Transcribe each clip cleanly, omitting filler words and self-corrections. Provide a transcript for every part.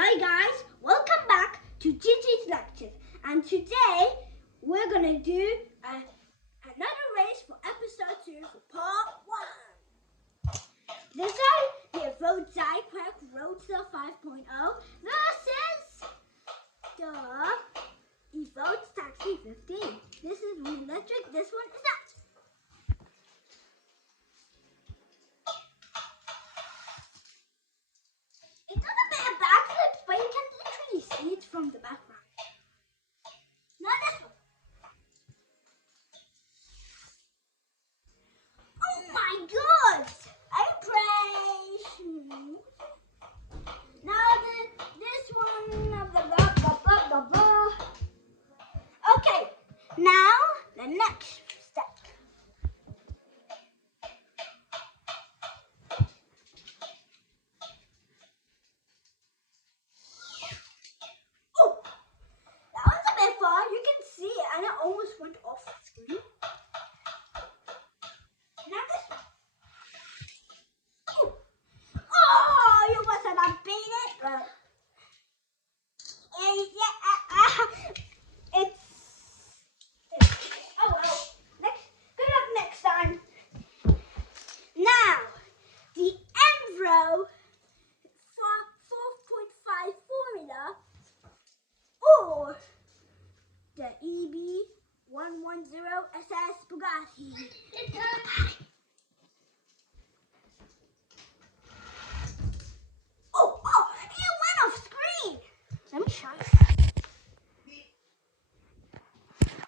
Hi guys, welcome back to Gigi's Lectures, and today we're gonna do another race for episode 2 for part 1. This is the Evolved Zyquack Roadster 5.0 versus the Evolved Taxi 15. This is electric, this one is not. It does a bit of backflips, but you can literally see it from the background. Not this one. Oh my god! I praise. Now this one, blah blah blah blah blah blah. Okay, now the next step. You can see it, and it almost went off the screen. Now this one. Oh, you must have beat it. Oh well. Good luck next time. Now, the Envro 4.5 formula or the EB110 SS Bugatti. Oh, it went off screen. Let me show you.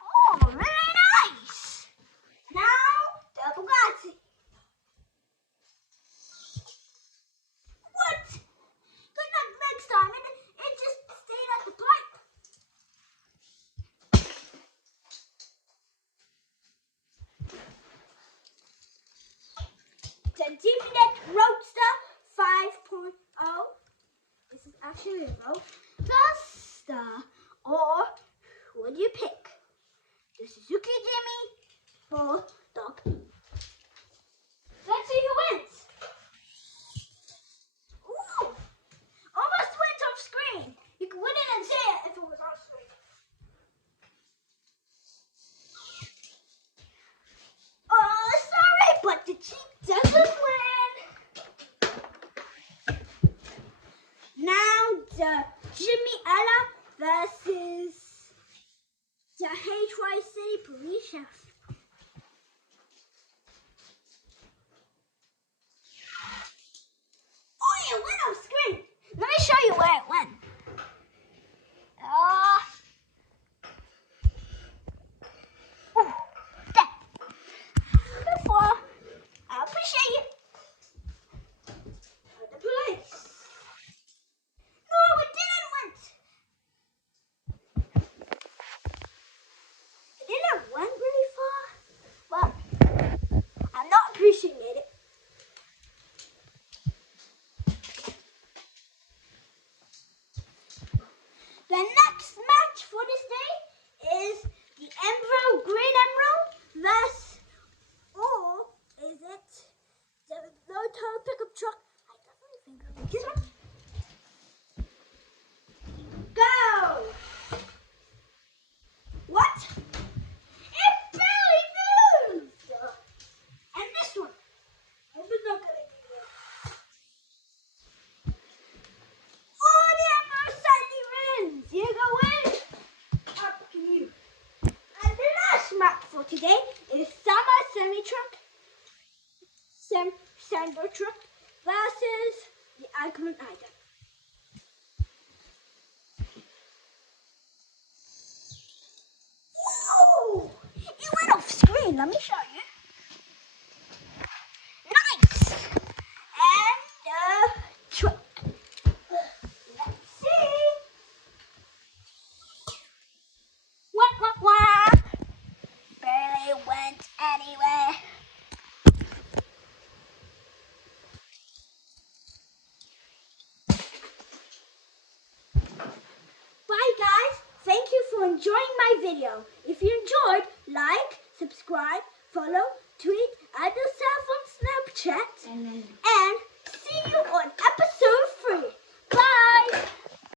Oh, really nice. Now, the Bugatti. What? Good luck next time. It just stayed at the pipe. The Definite Roadster 5.0. This is actually a Roadster. Or what do you pick? The Suzuki Jimmy or Dog? Let's see who wins. Ooh, almost went off screen. You wouldn't say it if it was off screen. Oh, sorry, but the Jeep doesn't win. Now the Jimmy Ella versus the HY City Police Sheriff. Oh, it went off screen. Let me show you where it went. Before, I appreciate you. The police. No, it didn't went. It didn't went really far, but I'm not appreciating it. The next match for this day is the Envro Green Emerald versus, or is it the low-tow pickup truck? I definitely think it'll be this one. Go! What? It barely moved! And this one. I was not gonna do it. Oh, the Emerald slightly wins! You go in! Up to you. And the last map for today is Summer Semi-Truck, Sandor Truck versus the Agman Item. Oh! It went off screen. Let me show you. Nice! And the truck. Let's see. Wah. Barely went anywhere. Bye guys. Thank you for enjoying my video. If you enjoyed, like, subscribe, follow, tweet, add yourself on Snapchat, and see you on episode